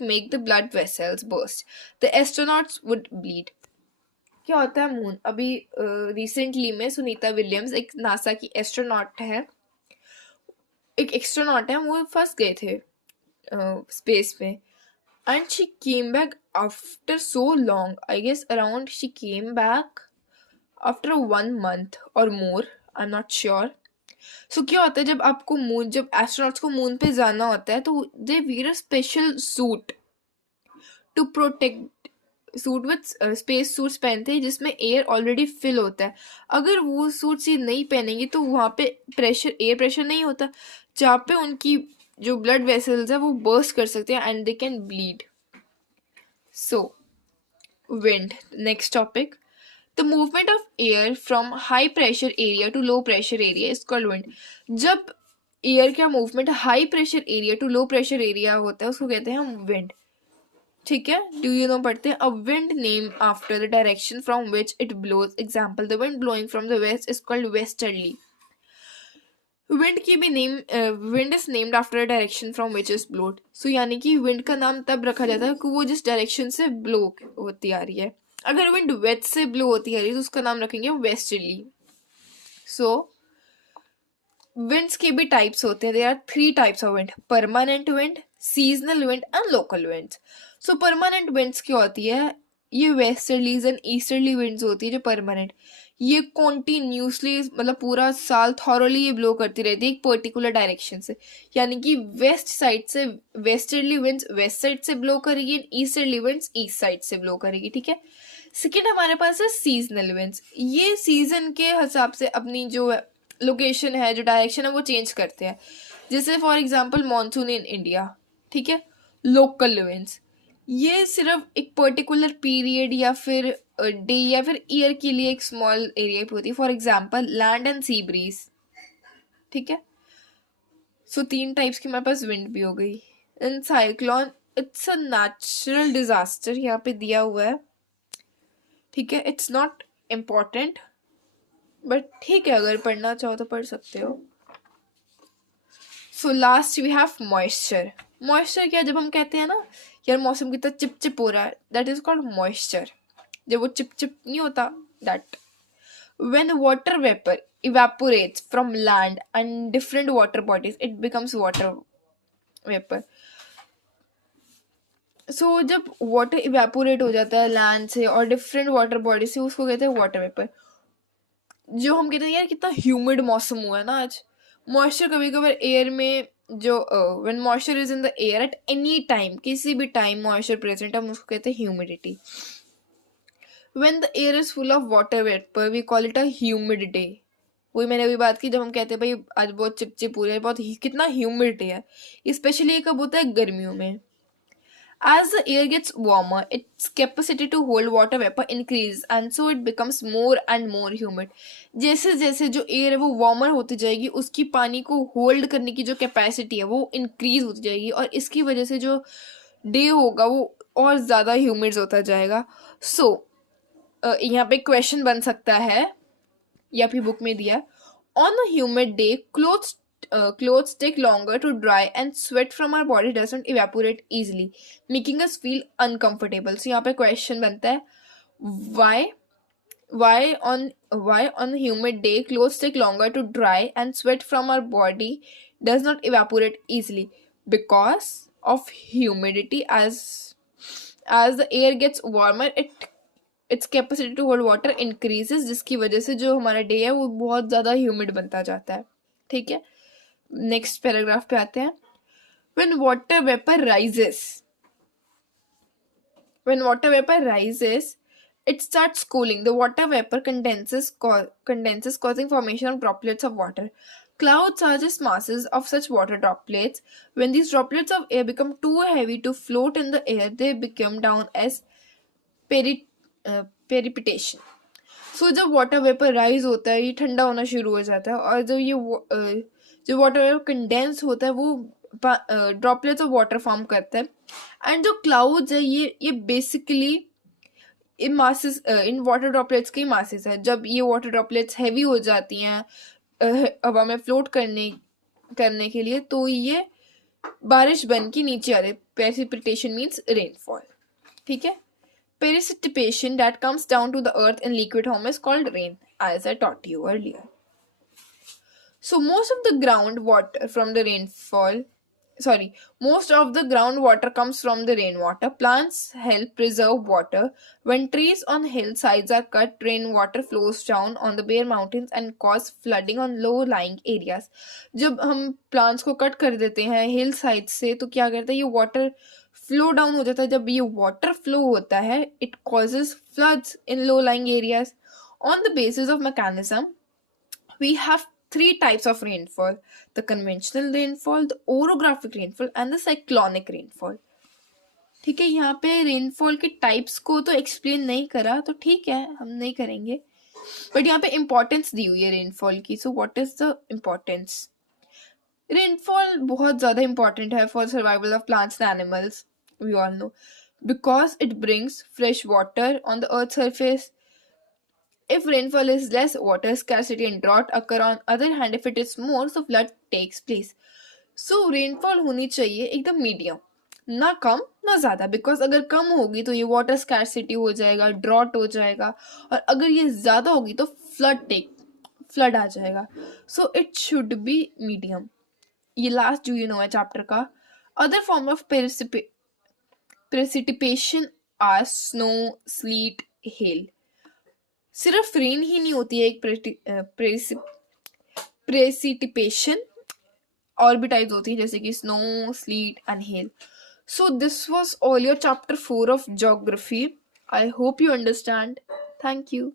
make the blood vessels burst. The astronauts would bleed. क्या होता है मून? अभी रिसेंटली में सुनीता विलियम्स एक नासा की एस्ट्रोनॉट है, एक एस्ट्रोनॉट है, वो फंस गए थे स्पेस में, and she came back after so long. I guess around she came back after 1 month or more. I'm not sure. So क्या होता है जब आपको मून, जब एस्ट्रोनॉट्स को मून पे जाना होता है तो दे wear a special suit to protect, suit with space suits पहनते हैं जिसमें एयर ऑलरेडी फिल होता है. अगर वो सूट्स ये नहीं पहनेंगे तो वहाँ पे प्रेशर, एयर प्रेशर नहीं होता, जहाँ पे उनकी जो ब्लड वेसल्स है वो बर्स्ट कर सकते हैं and they can bleed. So wind, next topic. The movement of air from high pressure area to low pressure area is called wind. जब एयर का movement high pressure area to low pressure area होता है उसको कहते हैं हम wind. ठीक है, डू यू नो पढ़ते हैं. A wind name after the direction from which it blows. Example, the wind blowing from the west is called westerly. Wind की भी name, wind is named after the direction from which is blowed. So यानी कि wind का नाम तब रखा जाता है कि वो जिस डायरेक्शन से ब्लो होती आ रही है. अगर विंड वेस्ट से ब्लो होती आ रही है तो उसका नाम रखेंगे वेस्टर्ली. सो विंड्स के भी टाइप्स होते हैं. There are 3 types of wind: permanent wind, seasonal wind and local winds. So permanent winds क्या होती है, ये वेस्टर्लीज एंड ईस्टर्ली विंड्स होती है जो परमानेंट. ये कॉन्टिन्यूसली मतलब पूरा साल थॉरली ये ब्लो करती रहती है एक पर्टिकुलर डायरेक्शन से. यानी कि वेस्ट साइड से वेस्टर्ली विंड्स वेस्ट साइड से ब्लो करेगी and easterly winds east side से ब्लो करेगी. ठीक है. सेकेंड हमारे पास है सीजनल विंड्स. ये सीजन के हिसाब से अपनी जो लोकेशन है, जो डायरेक्शन है वो चेंज करते हैं. जैसे for example monsoon in India. ठीक है. लोकल विंड्स, ये सिर्फ एक पर्टिकुलर पीरियड या फिर डे या फिर ईयर के लिए एक स्मॉल एरिया पे होती है. For example land and sea breeze. ठीक है. सो 3 टाइप्स की हमारे पास विंड भी हो गई. And cyclone, it's a natural disaster, यहाँ पे दिया हुआ है. ठीक है. इट्स नॉट इम्पॉर्टेंट बट ठीक है, अगर पढ़ना चाहो तो पढ़ सकते हो. So last we have moisture. Moisture क्या, जब हम कहते हैं ना यार मौसम कितना चिपचिप हो रहा है, दैट इज कॉल्ड मॉइस्चर. जब वो चिपचिप नहीं होता, that. When water vapour evaporates from land and different water bodies it becomes water vapour. So जब वाटर इवेपोरेट हो जाता है लैंड से और डिफरेंट वाटर बॉडी से, उसको कहते हैं वाटर वेपर. जो हम कहते हैं यार कितना ह्यूमिड मौसम हुआ है ना आज. मॉइस्चर कभी कभार एयर में जो when moisture is in the air at any time, किसी भी टाइम मॉइस्चर प्रेजेंट है, हम उसको कहते हैं humidity. When the air is full of water vapour we call it a humid day. वही मैंने अभी बात की, जब हम कहते हैं भाई आज बहुत चिपचिप हो रहा है, बहुत कितना ह्यूमिड है. स्पेशली ये कब होता है, गर्मियों में. As the air gets warmer, its capacity to hold water vapor increases and so it becomes more and more humid. जैसे जैसे जो एयर है वो वार्मर होती जाएगी, उसकी पानी को होल्ड करने की जो कैपेसिटी है वो इंक्रीज होती जाएगी और इसकी वजह से जो डे होगा वो और ज़्यादा ह्यूमिड होता जाएगा. सो यहाँ पे क्वेश्चन बन सकता है, या फिर बुक में दिया, on a humid day clothes take longer to dry and sweat from our body doesn't evaporate easily, making us feel uncomfortable. So यहाँ पे question बनता है, why on a humid day clothes take longer to dry and sweat from our body does not evaporate easily? Because of humidity. As the air gets warmer, its capacity to hold water increases, जिसकी वजह से जो हमारा day है वो बहुत ज़्यादा humid बनता जाता है. ठीक है. नेक्स्ट पैराग्राफ पे आते हैं. When water vapor rises, it starts cooling. The water vapor condenses, causing formation of droplets of water. Clouds are just masses of such water droplets. When these droplets of air become too heavy to float in the air, they become down as precipitation. So जब water vapour rise होता है, ये ठंडा होना शुरू हो जाता है और जब ये जो वाटर कंडेंस होता है वो ड्रॉपलेट्स ऑफ वाटर फॉर्म करता है. एंड जो क्लाउड्स है ये basically in masses, in water droplets के मासेस है. जब ये वाटर ड्रॉपलेट्स हैवी हो जाती हैं हवा में फ्लोट करने के लिए, तो ये बारिश बन के नीचे आ रही, प्रेसिपिटेशन मीन्स रेनफॉल, ठीक है। Precipitation that comes down to the earth in liquid form is called rain, as I taught you earlier. So most of the groundwater from the rainfall, sorry, most of the groundwater comes from the rainwater. Plants help preserve water. When trees on hillsides are cut, rainwater flows down on the bare mountains and cause flooding on low-lying areas. जब हम plants को cut कर देते हैं hill side से, तो क्या करता है, ये water flow down हो जाता है. जब ये water flow होता है, it causes floods in low-lying areas. On the basis of mechanism, we have three types of rainfall: the conventional rainfall, the orographic rainfall and the cyclonic rainfall. ठीक है, यहाँ पे रेनफॉल के टाइप्स को तो explain नहीं करा, तो ठीक है हम नहीं करेंगे, बट यहाँ पे इंपॉर्टेंस दी हुई है रेनफॉल की. So what is the importance? Rainfall बहुत ज़्यादा इंपॉर्टेंट है for survival of plants and animals, we all know, because it brings fresh water on the earth's surface. If rainfall is less, water scarcity and drought occur. On other hand, if it is more, so flood takes place. So rainfall होनी चाहिए एकदम medium, ना कम ना ज़्यादा, because अगर कम होगी तो ये वाटर स्कैरसिटी हो जाएगा, ड्रॉट हो जाएगा, और अगर ये ज़्यादा होगी तो फ्लड आ जाएगा. So it should be medium. ये लास्ट जो है चैप्टर का. Other form of precipitation are snow, sleet, hail. सिर्फ रेन ही नहीं होती है एक प्रेसिपिटेशन, और भी टाइप्स होती है जैसे कि snow, slit and hell. So this was all your chapter 4 of geography. I hope you understand. Thank you.